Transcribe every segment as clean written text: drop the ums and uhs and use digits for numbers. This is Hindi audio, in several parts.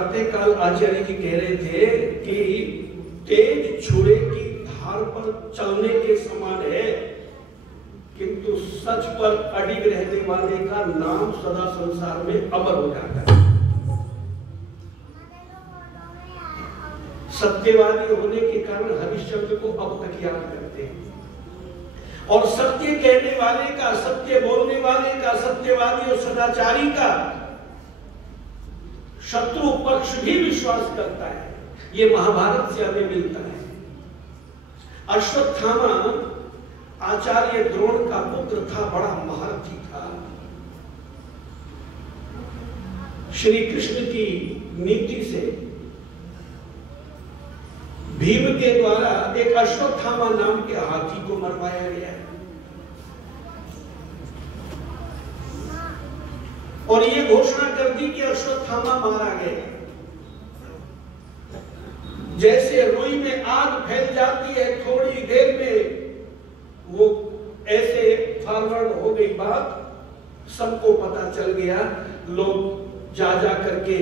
काल आचार्य जी कह रहे थे कि तेज छुरे की धार पर चलने के समान है, किंतु सच पर अडिग रहने वाले का नाम सदा संसार में अमर हो जाता है। सत्यवादी होने के कारण हरिश्चंद्र को अब तक याद करते हैं, और सत्य कहने वाले का, सत्य बोलने वाले का, सत्यवादी और सदाचारी का शत्रु पक्ष भी विश्वास करता है। ये महाभारत से हमें मिलता है। अश्वत्थामा आचार्य द्रोण का पुत्र था, बड़ा महारथी था। श्री कृष्ण की नीति से भीम के द्वारा एक अश्वत्थामा नाम के हाथी को मरवाया गया और ये घोषणा कर दी कि अश्वत्थामा मारा गया। जैसे रुई में आग फैल जाती है, थोड़ी देर में वो ऐसे फॉरवर्ड हो गई बात, सबको पता चल गया। लोग जा करके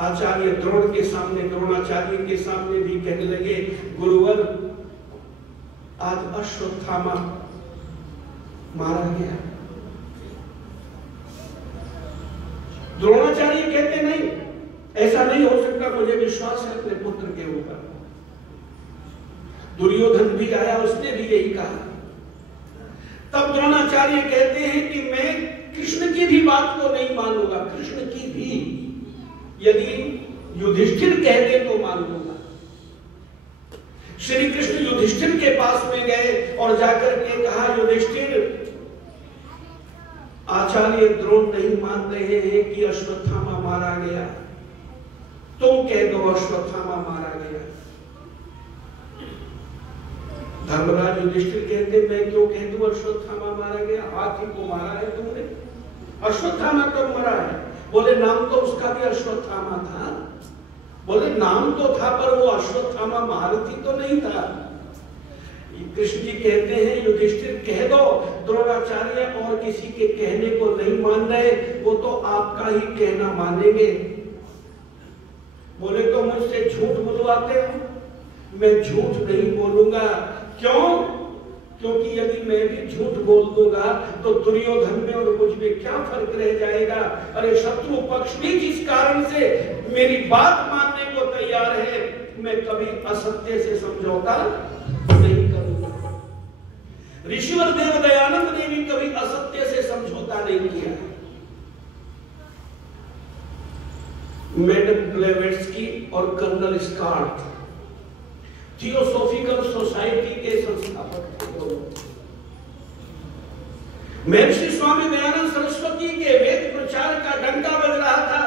आचार्य द्रोण के सामने, द्रोणाचार्य के सामने भी कहने लगे, गुरुवर आज अश्वत्थामा मारा गया। द्रोणाचार्य कहते नहीं, ऐसा नहीं हो सकता, मुझे विश्वास है अपने पुत्र के ऊपर। दुर्योधन भी आया, उसने भी यही कहा। तब द्रोणाचार्य कहते हैं कि मैं कृष्ण की भी बात को नहीं मानूंगा, कृष्ण की भी यदि युधिष्ठिर कह दे तो मान लूंगा। श्री कृष्ण युधिष्ठिर के पास में गए और जाकर के कहा, युधिष्ठिर आचार्य द्रोण नहीं मान रहे हैं कि अश्वत्थामा मारा गया, तुम कह दो अश्वत्थामा मारा गया। धर्मराज युधिष्ठिर कहते, मैं क्यों कह दूं अश्वत्थामा मारा गया, हाथी को मारा है तुमने, अश्वत्थामा कब मरा है? बोले नाम तो उसका भी अश्वत्थामा था। बोले नाम तो था, पर वो अश्वत्थामा महारथी तो नहीं था। कृष्ण जी कहते हैं, युधिष्ठिर कह दो, द्रोणाचार्य और किसी के कहने को नहीं मान रहे, वो तो आपका ही कहना मानेंगे। बोले तो मुझसे झूठ बुलवाते हो? मैं झूठ नहीं बोलूंगा। क्यों? क्योंकि यदि मैं भी झूठ बोल दूंगा तो दुर्योधन में और मुझ में क्या फर्क रह जाएगा। अरे शत्रु पक्ष भी जिस कारण से मेरी बात मानने को तैयार है, मैं कभी असत्य से समझौता नहीं करूंगा। ऋषिवर देव दयानंद ने भी कभी असत्य से समझौता नहीं किया। मैडम ब्लेवेट्स्की और कर्नल स्कॉट थियोसॉफिकल सोसाइटी के संस्थापक थे। महर्षि स्वामी दयानंद सरस्वती के वेद प्रचार का डंका बज रहा था,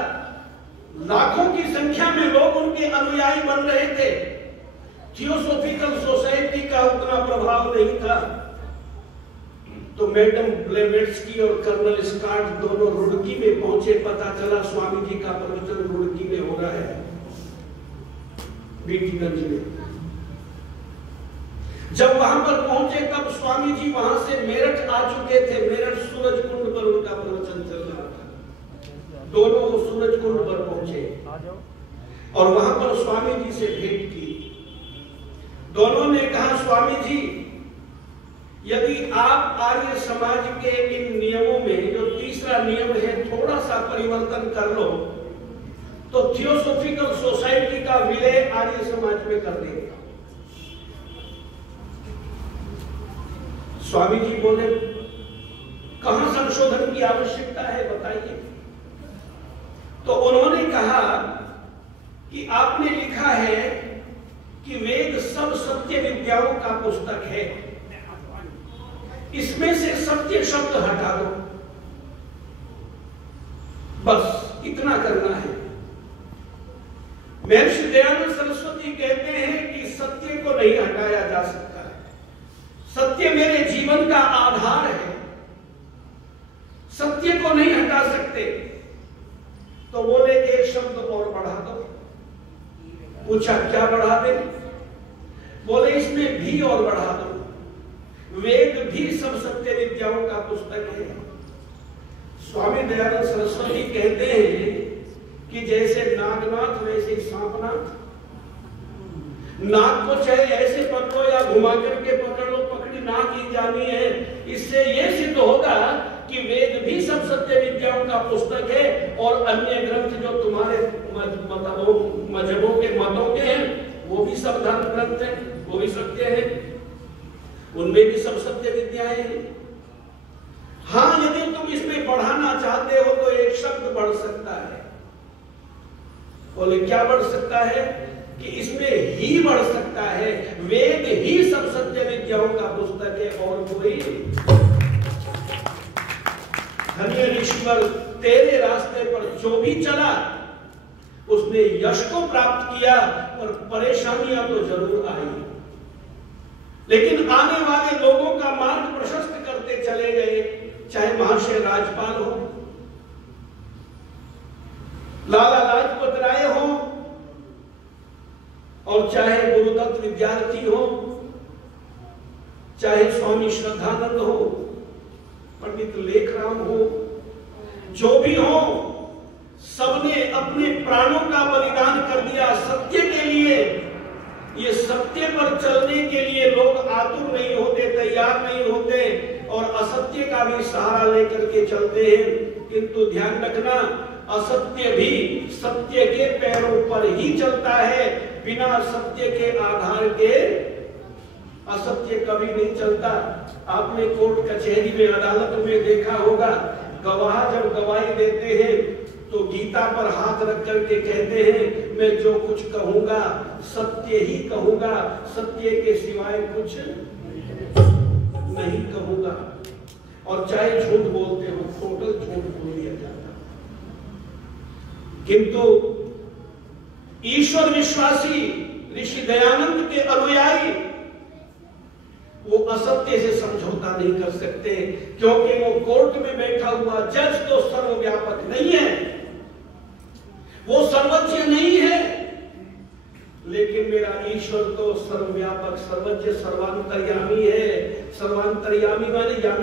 लाखों की संख्या में लोग उनके अनुयायी बन रहे थे। थियोसॉफिकल सोसाइटी का उतना प्रभाव नहीं था। तो मैडम ब्लेवेट्स्की और कर्नल स्कॉट दोनों रुड़की में पहुंचे। पता चला स्वामी जी का प्रवचन रुड़की में हो रहा है, बीटीगंज में। जब वहां पर पहुंचे तब स्वामी जी वहां से मेरठ आ चुके थे। मेरठ सूरज कुंड पर उनका प्रवचन चल रहा था। दोनों सूरज कुंड पर पहुंचे और वहां पर स्वामी जी से भेंट की। दोनों ने कहा, स्वामी जी यदि आप आर्य समाज के इन नियमों में जो तीसरा नियम है थोड़ा सा परिवर्तन कर लो तो थियोसॉफिकल सोसाइटी का विलय आर्य समाज में कर देंगे। स्वामी जी बोले, कहां संशोधन की आवश्यकता है बताइए। तो उन्होंने कहा कि आपने लिखा है कि वेद सब सत्य विद्याओं का पुस्तक है, इसमें से सत्य शब्द हटा दो, बस इतना करना है। महर्षि दयानंद सरस्वती कहते हैं कि सत्य को नहीं हटाया जा सकता, सत्य मेरे जीवन का आधार है, सत्य को नहीं हटा सकते। तो बोले एक शब्द और बढ़ा दो। पूछा क्या बढ़ा दे? बोले इसमें भी और बढ़ा दो, वेद भी सब सत्य विद्याओं का पुस्तक है। स्वामी दयानंद सरस्वती कहते हैं कि जैसे नागनाथ वैसे ही सांपनाथ। नाग को चाहे ऐसे पकड़ो या घुमा करके पकड़ लो, पकड़ी नाग ही जानी है। इससे यह सिद्ध होगा कि वेद भी सब सत्य विद्याओं का पुस्तक है और अन्य ग्रंथ जो तुम्हारे मजहबों के मतों के हैं वो भी सब धर्म ग्रंथ है, वो भी सत्य है, उनमें भी सब सत्य विद्याएं हैं। हाँ, यदि तुम इसमें बढ़ाना चाहते हो तो एक शब्द बढ़ सकता है। बोले क्या बढ़ सकता है? कि इसमें ही बढ़ सकता है, वेद ही सब सत्य विद्याओं का पुस्तक है और कोई। धन्य ऋषिवर, तेरे रास्ते पर जो भी चला उसने यश को प्राप्त किया, पर परेशानियां तो जरूर आई, लेकिन आने वाले लोगों का मार्ग प्रशस्त करते चले गए। चाहे महर्षि राजपाल हो, लाला लाजपत राय हो, और चाहे गुरुदत्त विद्यार्थी हो, चाहे स्वामी श्रद्धानंद हो, पंडित लेखराम हो, जो भी हो, सबने अपने प्राणों का बलिदान कर दिया सत्य के लिए। ये सत्य पर चलने के लिए लोग आतुर नहीं होते, तैयार नहीं होते और असत्य का भी सहारा लेकर के चलते हैं। किंतु ध्यान रखना, असत्य भी सत्य के पैरों पर ही चलता है, बिना सत्य के आधार के असत्य कभी नहीं चलता। आपने कोर्ट कचहरी में, अदालत में देखा होगा, गवाह जब गवाही देते हैं तो गीता पर हाथ रख करके कहते हैं मैं जो कुछ कहूंगा सत्य ही कहूंगा, सत्य के सिवाय कुछ नहीं कहूंगा। और चाहे झूठ बोलते हो, टोटल झूठ बोल दिया जाता। किंतु ईश्वर विश्वासी ऋषि दयानंद के अनुयायी वो असत्य से समझौता नहीं कर सकते, क्योंकि वो कोर्ट में बैठा हुआ जज तो सर्वव्यापक नहीं है, वो सर्वज्ञ नहीं है, लेकिन मेरा ईश्वर तो सर्वव्यापक, सर्वज्ञ, सर्वांतर्यामी है। सर्वांतर्यामी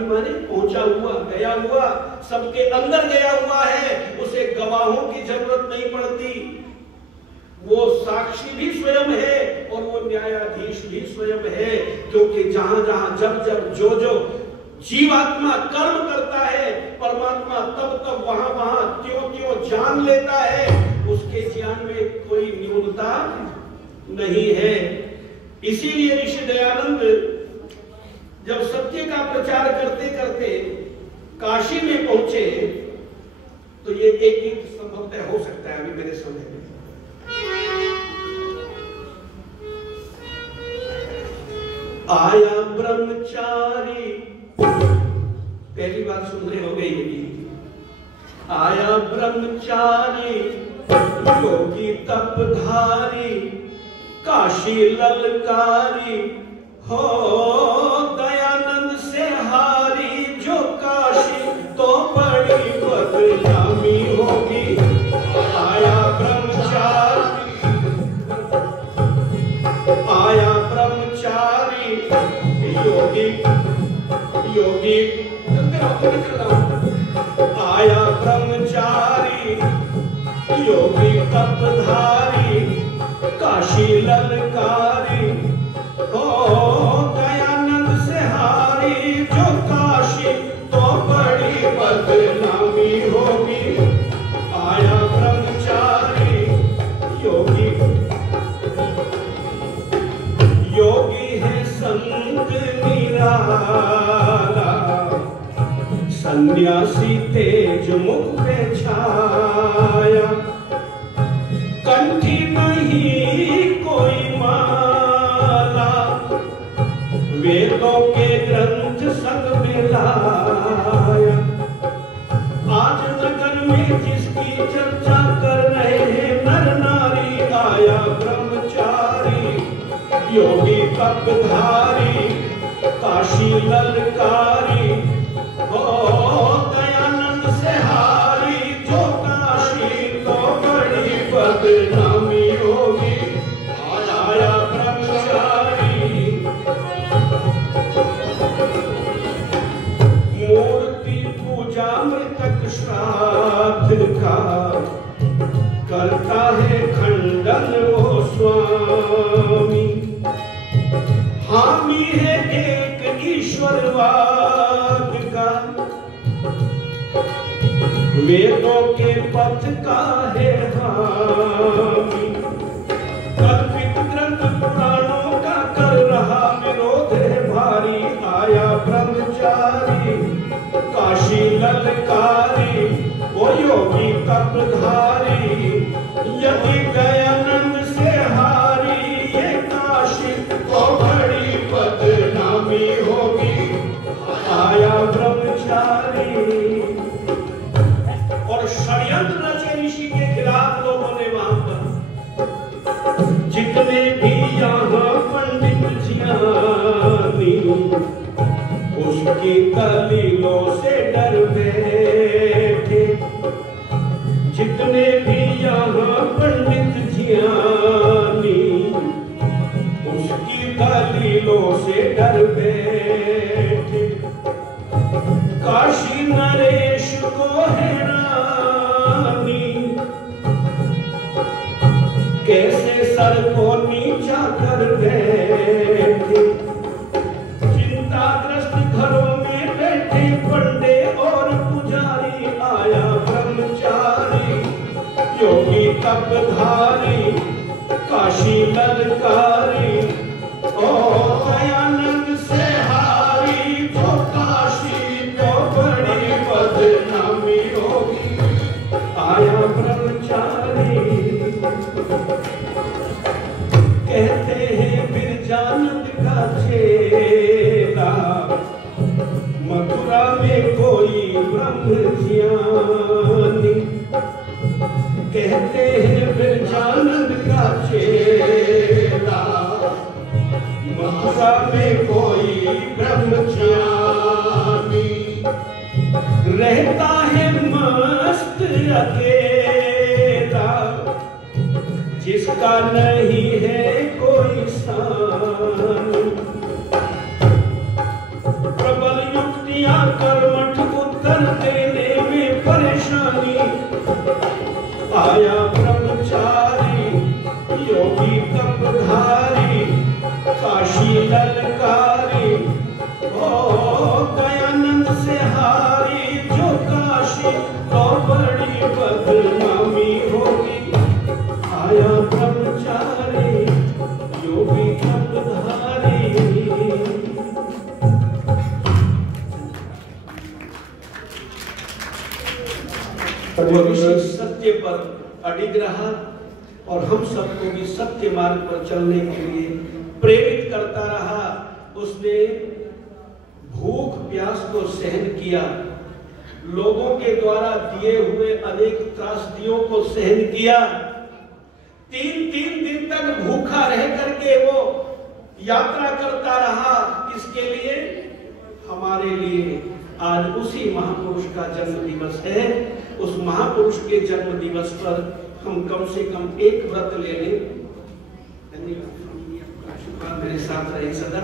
माने पहुंचा हुआ, गया हुआ, सबके अंदर गया हुआ है। उसे गवाहों की जरूरत नहीं पड़ती। वो साक्षी भी स्वयं है और वो न्यायाधीश भी स्वयं है, क्योंकि जहां जहां जब जब जो जो जीवात्मा कर्म करता है, परमात्मा तब तब वहां वहां त्यों त्यों जान लेता है। उसके ज्ञान में कोई न्यूनता नहीं है। इसीलिए ऋषि दयानंद जब सत्य का प्रचार करते करते काशी में पहुंचे, तो ये एक गीत संभवतः हो सकता है अभी मेरे समय में। आया ब्रह्मचारी, पहली बार सुन रहे हो गए ये गीत। आया ब्रह्मचारी योगी तपधारी, काशी ललकारी हो दयानंद से हारी। जो काशी तो बड़ी बदनामी होगी। आया ब्रह्मचारी, आया ब्रह्मचारी योगी, योगी आया ब्रह्मचारी योगी तपधारी, काशी ललकारी हो दयानंद से हारी। जो काशी तो बड़ी बदनामी होगी। आया ब्रह्मचारी योगी, योगी है संत निराला, सन्यासी तेज मुख पे छाया। कंठी नहीं कोई माला, वेदों के ग्रंथ संग में लाया। आज नगर में जिसकी चर्चा कर रहे हैं नर नारी। आया ब्रह्मचारी योगी तपधारी, काशी ललकारी हो दयानंद से हारी। जो काशी तो बड़ी बदनामी होगी। आया ब्रह्मचारी, मूर्ति पूजा मृतक श्राद्ध का हामी है एक ईश्वरवाद का, वेदों के पथ का है हामी, कल्पित ग्रंथ पुराणों का कर रहा विरोध है भारी, आया ब्रह्मचारी काशी ललकारी, वो योगी तपधारी, यदि दयानंद से हारी ये काशी तो बड़ी बदनामी होगी, आया ब्रह्मचारी। और षड्यंत्र रचे ऋषि के खिलाफ लोगों ने वहां पर, जितने भी यहाँ पंडित ज्ञानी उसकी दलीलों से डर बैठे, जितने भी यहाँ पंडित ज्ञानी उसकी दलीलों से डर बैठे। काशी नरेश को हैरानी, कैसे सर को नीचा कर बैठे, चिंताग्रस्त घरों में बैठे पंडे और पुजारी, आया ब्रह्मचारी योगी तपधारी काशी ललकारी, ओ दयानंद से हारी जो काशी तो बड़ी बदनामी होगी, आया ब्रह्मचारी। कहते हैं बिरजानंद का चेला, मथुरा में कोई ब्रह्मज्ञानी, कहते हैं बिरजानंद का चेला, मथुरा में कोई ब्रह्मज्ञानी, रहता है मस्त अकेला, जिसका नहीं है कोई सान, प्रबल युक्तियां कर्मठ उत्तर देने में परेशानी, आया ब्रह्मचारी योगी तपधारी काशी ललकारी, ओ दयानंद से हारी जो काशी तो बड़ी बदनामी होगी, आया ब्रह्मचारी योगी तपधारी। वो ऋषि सत्य पर अडिग रहा और हम सबको भी सत्य मार्ग पर चलने के लिए प्रेरित करता रहा। उसने भूख प्यास को सहन किया, लोगों के द्वारा दिए हुए अनेक त्रासदियों को सहन किया, 3 दिन तक भूखा रह करके वो यात्रा करता रहा। किसके लिए? हमारे लिए। आज उसी महापुरुष का जन्म दिवस है। उस महापुरुष के जन्म दिवस पर हम कम से कम एक व्रत ले लें। मेरे साथ रहे सदा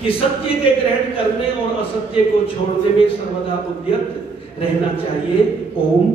कि सत्य के ग्रहण करने और असत्य को छोड़ने में सर्वदा उद्यत रहना चाहिए। ओम।